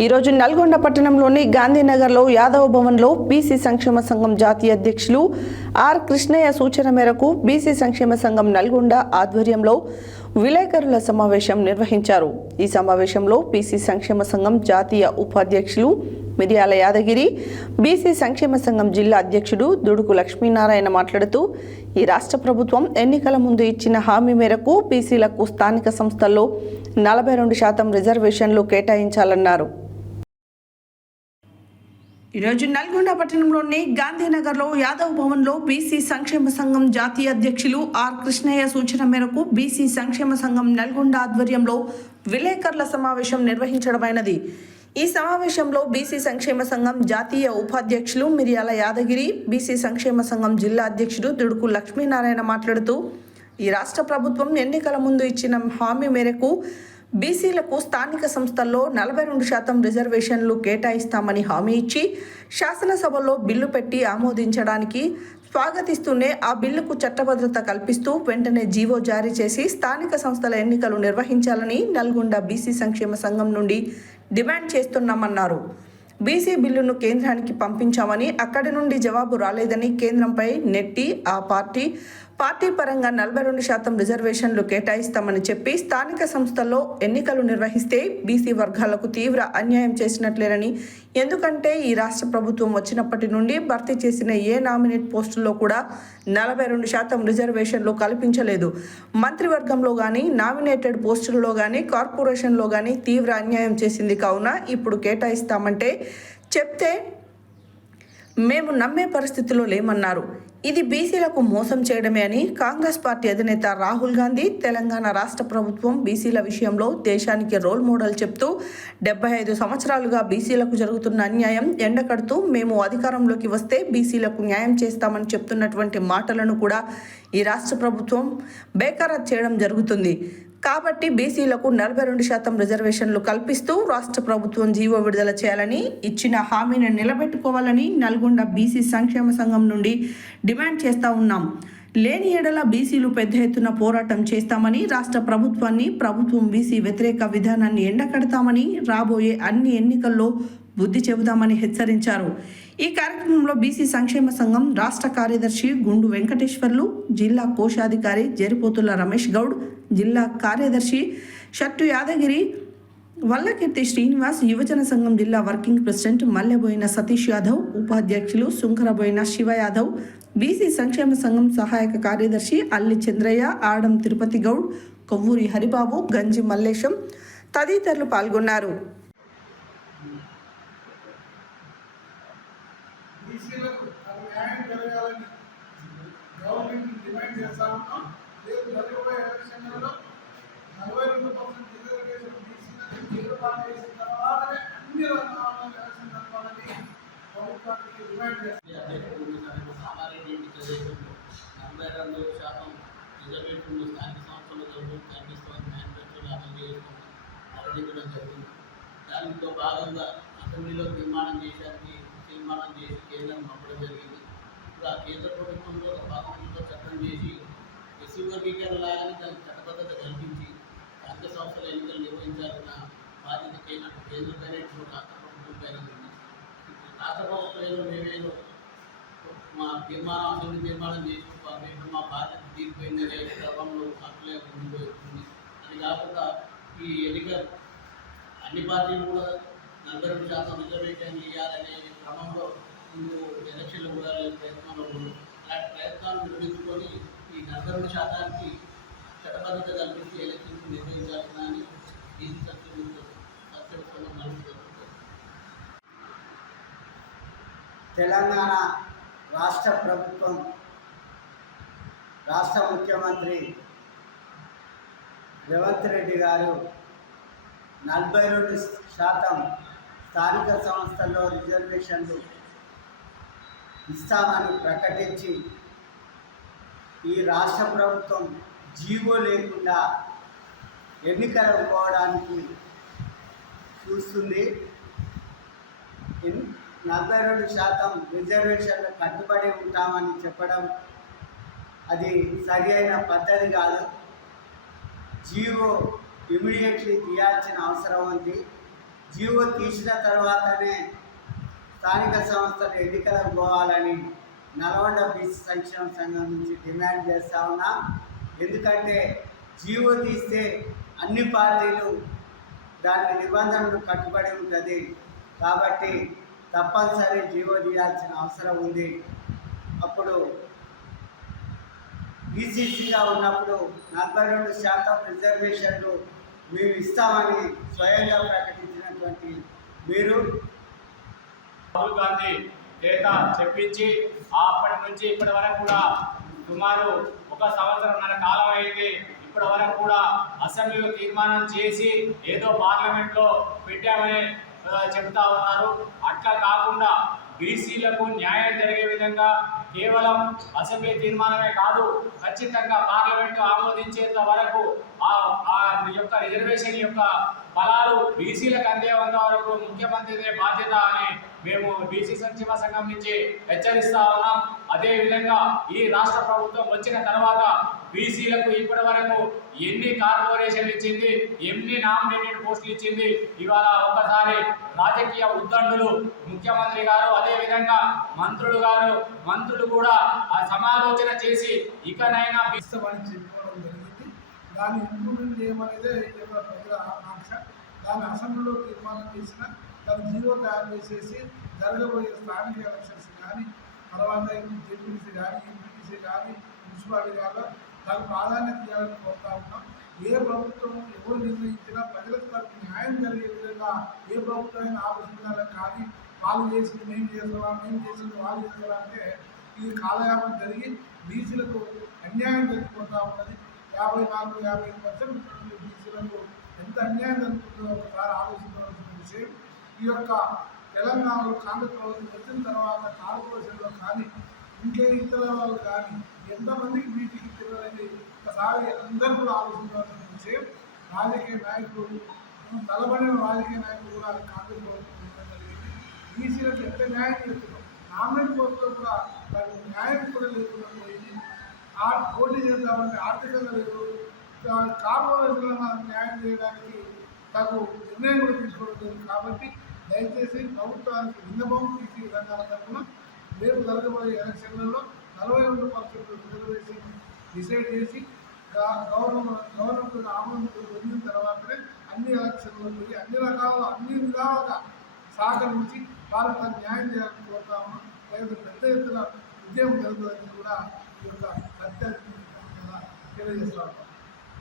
ఈరోజు నల్గొండ పట్టణంలోని గాంధీనగర్లో యాదవ్ భవన్లో బీసీ సంక్షేమ సంఘం జాతీయ అధ్యక్షులు ఆర్ కృష్ణయ్య సూచన మేరకు బీసీ సంక్షేమ సంఘం నల్గొండ ఆధ్వర్యంలో విలేకరుల సమావేశం నిర్వహించారు. ఈ సమావేశంలో బీసీ సంక్షేమ సంఘం జాతీయ ఉపాధ్యక్షులు మిర్యాల యాదగిరి, బీసీ సంక్షేమ సంఘం జిల్లా అధ్యక్షుడు దుడుకు లక్ష్మీనారాయణ మాట్లాడుతూ ఈ రాష్ట్ర ప్రభుత్వం ఎన్నికల ముందు ఇచ్చిన హామీ మేరకు బీసీలకు స్థానిక సంస్థల్లో 42% రిజర్వేషన్లు కేటాయించాలన్నారు. ఈరోజు నల్గొండ పట్టణంలోని గాంధీనగర్లో యాదవ్ భవన్లో బీసీ సంక్షేమ సంఘం జాతీయ అధ్యక్షులు ఆర్ కృష్ణయ్య సూచన మేరకు బీసీ సంక్షేమ సంఘం నల్గొండ ఆధ్వర్యంలో విలేకరుల సమావేశం నిర్వహించడమైనది. ఈ సమావేశంలో బీసీ సంక్షేమ సంఘం జాతీయ ఉపాధ్యక్షులు మిర్యాల యాదగిరి, బీసీ సంక్షేమ సంఘం జిల్లా అధ్యక్షుడు దుడుకు లక్ష్మీనారాయణ మాట్లాడుతూ ఈ రాష్ట్ర ప్రభుత్వం ఎన్నికల ముందు ఇచ్చిన హామీ మేరకు బీసీలకు స్థానిక సంస్థల్లో 42% రిజర్వేషన్లు కేటాయిస్తామని హామీ ఇచ్చి శాసనసభలో బిల్లు పెట్టి ఆమోదించడానికి స్వాగతిస్తూనే ఆ బిల్లుకు చట్టభద్రత కల్పిస్తూ వెంటనే జీవో జారీ చేసి స్థానిక సంస్థల ఎన్నికలు నిర్వహించాలని నల్గొండ బీసీ సంక్షేమ సంఘం నుండి డిమాండ్ చేస్తున్నామన్నారు. బీసీ బిల్లును కేంద్రానికి పంపించామని, అక్కడి నుండి జవాబు రాలేదని కేంద్రంపై నెట్టి ఆ పార్టీ పరంగా 42% రిజర్వేషన్లు కేటాయిస్తామని చెప్పి స్థానిక సంస్థల్లో ఎన్నికలు నిర్వహిస్తే బీసీ వర్గాలకు తీవ్ర అన్యాయం చేసినట్లేనని, ఎందుకంటే ఈ రాష్ట్ర ప్రభుత్వం వచ్చినప్పటి నుండి భర్తీ చేసిన ఏ నామినేట్ పోస్టుల్లో కూడా 42% రిజర్వేషన్లు కల్పించలేదు. మంత్రివర్గంలో కానీ, నామినేటెడ్ పోస్టుల్లో కానీ, కార్పొరేషన్లో కానీ తీవ్ర అన్యాయం చేసింది. కావున ఇప్పుడు కేటాయిస్తామంటే చెప్తే మేము నమ్మే పరిస్థితిలో లేమన్నారు. ఇది బీసీలకు మోసం చేయడమే అని కాంగ్రెస్ పార్టీ అధినేత రాహుల్ గాంధీ తెలంగాణ రాష్ట్ర ప్రభుత్వం బీసీల విషయంలో దేశానికి రోల్ మోడల్ చెప్తూ 75 సంవత్సరాలుగా బీసీలకు జరుగుతున్న అన్యాయం ఎండకడుతూ మేము అధికారంలోకి వస్తే బీసీలకు న్యాయం చేస్తామని చెప్తున్నటువంటి మాటలను కూడా ఈ రాష్ట్ర ప్రభుత్వం బేఖరారు చేయడం జరుగుతుంది. కాబట్టి బీసీలకు 42% రిజర్వేషన్లు కల్పిస్తూ రాష్ట్ర ప్రభుత్వం జీవో విడుదల చేయాలని, ఇచ్చిన హామీని నిలబెట్టుకోవాలని నల్గొండ బీసీ సంక్షేమ సంఘం నుండి డిమాండ్ చేస్తూ ఉన్నాం. లేని ఎడల బీసీలు పెద్ద ఎత్తున పోరాటం చేస్తామని, రాష్ట్ర ప్రభుత్వం బీసీ వ్యతిరేక విధానాన్ని ఎండకడతామని, రాబోయే అన్ని ఎన్నికల్లో బుద్ధి చెబుతామని హెచ్చరించారు. ఈ కార్యక్రమంలో బీసీ సంక్షేమ సంఘం రాష్ట్ర కార్యదర్శి గుండు వెంకటేశ్వర్లు, జిల్లా కోశాధికారి జరిపోతుల రమేష్ గౌడ్, జిల్లా కార్యదర్శి షట్టు యాదగిరి, వల్లకీర్తి శ్రీనివాస్, యువజన సంఘం జిల్లా వర్కింగ్ ప్రెసిడెంట్ మల్లెబోయిన సతీష్ యాదవ్, ఉపాధ్యక్షులు సుంకరబోయిన శివ యాదవ్, బీసీ సంక్షేమ సంఘం సహాయక కార్యదర్శి అల్లి చంద్రయ్య, ఆడం తిరుపతి గౌడ్, కొవ్వూరి హరిబాబు, గంజి మల్లేశం తదితరులు పాల్గొన్నారు. బీసీలకు న్యాయం జరగాలని గవర్నమెంట్ డిమాండ్ చేస్తా ఉన్నాం. రేపు జరగబోయే ఎలక్షన్లలో 42% రిజర్వేషన్ బీసీలకు తీర్మానం చేసిన తర్వాతనే అన్ని రంగాల్లో ఎలక్షన్ జరపాలని ప్రభుత్వానికి డిమాండ్ చేస్తాం. రిజర్వేషన్లు స్థానిక సంస్థలు కనిపిస్తుంది మేనిఫెస్టోలో అమలు చేయడం ప్రకటించడం జరిగింది. దానితో భాగంగా అసెంబ్లీలో తీర్మానం చేసి కేంద్రం పంపడం జరిగింది. ఇప్పుడు ఆ కేంద్ర ప్రభుత్వంలో పార్లమెంట్లో చట్టం చేసి ఎస్సీ వర్గీకరణ లాగానే దానికి చట్టబద్ధత కల్పించి స్థానిక సంస్థల ఎన్నికలు నిర్వహించాలన్న బాధ్యత కేంద్రపైన రాష్ట్ర ప్రభుత్వం పైన ఉంది. రాష్ట్ర ప్రభుత్వంలో మేమేదో మా అసెంబ్లీ తీర్మానం చేసి మా బాధ్యత తీరిపోయిందనే క్రమంలో అట్లే ఉండిపోతుంది. అది కాకుండా ఈ ఎన్నికలు అన్ని పార్టీలు కూడా 42% రిజర్వేషన్ ఇవ్వాలనే క్రమంలో ముందు ఎలక్షన్లు కూడా ప్రయత్నంలో ఉంది. అలాంటి ప్రయత్నాలు నిర్వహించుకొని ఈ 42%కి చట్టబద్ధత కల్పించి ఎలక్షన్స్ నిర్వహించాలని బీసీ సంక్షేమ సంఘం నడుపుతుంది. తెలంగాణ రాష్ట్ర ప్రభుత్వం, రాష్ట్ర ముఖ్యమంత్రి రేవంత్ రెడ్డి గారు 42% స్థానిక సంస్థల్లో రిజర్వేషన్లు ఇస్తామని ప్రకటించి ఈ రాష్ట్ర ప్రభుత్వం జీవో లేకుండా ఎన్నికలకు పోవడానికి చూస్తుంది. 42% రిజర్వేషన్లు కట్టుబడి ఉంటామని చెప్పడం అది సరి అయిన పద్ధతి కాదు. జీవో ఇమీడియట్లీ తీయాల్సిన అవసరం ఉంది. జీవో తీసిన తర్వాతనే స్థానిక సంస్థల ఎన్నికలకు పోవాలని నల్గొండ బీసీ సంక్షేమ సంఘం నుంచి డిమాండ్ చేస్తా ఉన్నాం. ఎందుకంటే జీవో తీస్తే అన్ని పార్టీలు దాని నిబంధనలు కట్టుబడి ఉంటుంది కాబట్టి తప్పనిసరి జీవో తీయాల్సిన అవసరం ఉంది. అప్పుడు బీసీసీగా ఉన్నప్పుడు 42% రిజర్వేషన్లు మేము ఇస్తామని స్వయంగా ప్రకటించినటువంటి మీరు రాహుల్ గాంధీ డేటా చెప్పించి అప్పటి నుంచి ఇప్పటి వరకు కూడా సుమారు 1 సంవత్సరంన్నర కాలం అయింది. ఇప్పటి వరకు కూడా అసెంబ్లీలో తీర్మానం చేసి ఏదో పార్లమెంట్లో పెట్టామని చెప్తా ఉన్నారు. అట్లా కాకుండా బీసీలకు న్యాయం జరిగే విధంగా కేవలం అసెంబ్లీ తీర్మానమే కాదు, ఖచ్చితంగా పార్లమెంట్ ఆమోదించేంత వరకు ఆ యొక్క రిజర్వేషన్ యొక్క ఫలాలు బీసీలకు అందేంత వరకు ముఖ్యమంత్రిదే బాధ్యత అని మేము బీసీ సంక్షేమ సంఘం నుంచి హెచ్చరిస్తా ఉన్నాం. అదేవిధంగా ఈ రాష్ట్ర ప్రభుత్వం వచ్చిన తర్వాత బీసీలకు ఇప్పటి వరకు ఎన్ని కార్పొరేషన్లు ఇచ్చింది, ఎన్ని నామినేటెడ్ పోస్టులు ఇచ్చింది. ఇవాళ ఒక్కసారి రాజకీయ ఉద్దండులు ముఖ్యమంత్రి గారు, అదేవిధంగా మంత్రులు కూడా ఆ సమాలోచన చేసి ఇకనైనా ఇస్తామని చెప్పుకోవడం జరిగింది. దాన్ని ఇంప్లిమెంట్ చేయమనేదే ప్రజల ఆకాంక్ష. దాన్ని అసెంబ్లీలో తీర్మానం చేసిన దాన్ని జీవో తయారు చేసేసి జరగబోయే స్థానిక ఎలక్షన్స్ కానీ, తర్వాత జెడ్పీసీ కానీ, ఎంపీటీసీ కానీ, మున్సిపాలిటీ కానీ దానికి ప్రాధాన్యత ఇవ్వాలని కోరుతా ఉన్నాం. ఏ ప్రభుత్వం ఎవరు నిర్ణయించినా ప్రజలకు తనకు న్యాయం జరిగే విధంగా ఏ ప్రభుత్వమైనా ఆలోచించాలని, కానీ వాళ్ళు చేసింది మేము చేస్తున్నాం, మేము చేసింది వాళ్ళు చేస్తారా అంటే ఈ కాలయాపన జరిగి బీసీలకు అన్యాయం జరిగిపోతూ ఉన్నది. 54-55% బీసీలకు ఎంత అన్యాయం జరుగుతుందో ఒకసారి ఆలోచించవలసిన విషయం. ఈ యొక్క తెలంగాణలో కాంగ్రెస్ ప్రభుత్వం వచ్చిన తర్వాత కార్పొరేషన్లో కానీ ఇంకే ఇతర వాళ్ళు కానీ ఎంతమందికి బీసీకి తెలియదని ఒకసారి అందరూ కూడా ఆలోచించవలసిన విషయం. రాజకీయ నాయకులు, తలబడిన రాజకీయ నాయకులు కూడా కాంగ్రెస్ ప్రభుత్వం జరిగింది. బీసీలకు ఎంత న్యాయం చేస్తున్నాం, నామినేట్ పోస్టులో కూడా దానికి న్యాయం కూడా లేకుండా పోయింది. పోటీ చేద్దామంటే ఆర్థికంగా లేదు. కార్పొరేషన్లో మనకు న్యాయం చేయడానికి తగు నిర్ణయం కూడా తీసుకోవడం లేదు. కాబట్టి దయచేసి ప్రభుత్వానికి విన్నపం తీసి విధంగా తరఫున రేపు జరగబోయే ఎలక్షన్లలో 42% రిజర్వేషన్ డిసైడ్ చేసి గవర్నమెంట్ ఆమోదం పొందిన తర్వాతనే అన్ని ఎలక్షన్లో పోయి అన్ని విధాలుగా సహకరించి భారత న్యాయం చేయాలని కోరుతాము. లేదా పెద్ద ఎత్తున విజయం జరుగుతుందని కూడా ఈ యొక్క సత్యాన్ని తెలియజేస్తాము.